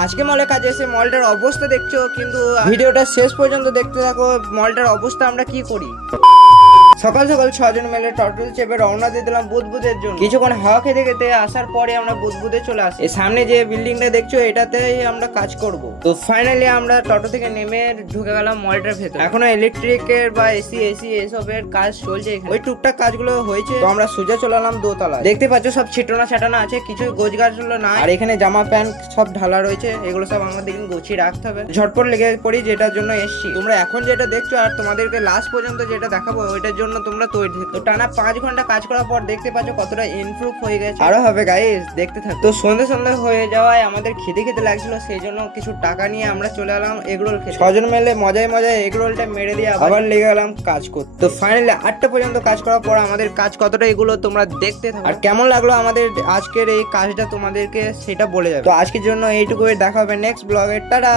আজকে মলে কাজে এসে মলটার অবস্থা দেখছ, কিন্তু ভিডিওটা শেষ পর্যন্ত দেখতে থাকো, মলটার অবস্থা আমরা কি করি? সকাল সকাল ছজন মিলে টটল চেপে রওনা দিয়ে দিলাম বুদবুদের জন্য। কিছুক্ষণ হাওয়া খেতে খেতে আসার পরে আমরা বুদবুদে চলে আসি। সামনে যে বিল্ডিংটা দেখছ, এটাতেই আমরা কাজ করব। তো ফাইনালি আমরা টোটো থেকে নেমে ঢুকে গেলাম মলটার ভেতর। এখনও ইলেকট্রিকের বা এসি এসি এসবের কাজ চলছে ওই টুকটাক কাজগুলো হয়েছে, তো আমরা সোজা চলে এলাম দোতলা দেখতে পাচ্ছ, সব ছিটনা ছাটানো আছে, কিছু গোছ গাছগুলো না আর এখানে জামা প্যান্ট সব ঢালা রয়েছে, এগুলো সব আমাদের গুছিয়ে রাখতে হবে। ঝটপট লেগে পড়ি, যেটার জন্য এসছি। তোমরা এখন যেটা দেখছ আর তোমাদেরকে লাস্ট পর্যন্ত যেটা দেখাবো, ওইটার জন্য তোমরা তৈরি থেকো। তো টানা পাঁচ ঘণ্টা কাজ করার পর দেখতে পাচ্ছ কতটা ইমপ্রুভ হয়ে গেছে। আরও হবে গাইস দেখতে থাকো। তো সন্ধে সন্ধে হয়ে যাওয়ায় আমাদের খেতে খেতে লাগছিল সেই জন্য কিছু টাকা নিয়ে আমরা চলে এলাম এগরোল খেতে। ছজন মিলে মজায় মজায় এগরোলটা মেরে দিয়ে আবার লেগে গেলাম কাজ করতে তো ফাইনালি আটটা পর্যন্ত কাজ করার পর আমাদের কাজ কতটা এগুলো তোমরা দেখতে থাকো। আর কেমন লাগল আমাদের আজকের এই কাজটা তোমাদেরকে সেটা বলে যাবে। তো আজকের জন্য এইটুকু দেখা হবে নেক্সট ব্লগে টাটা!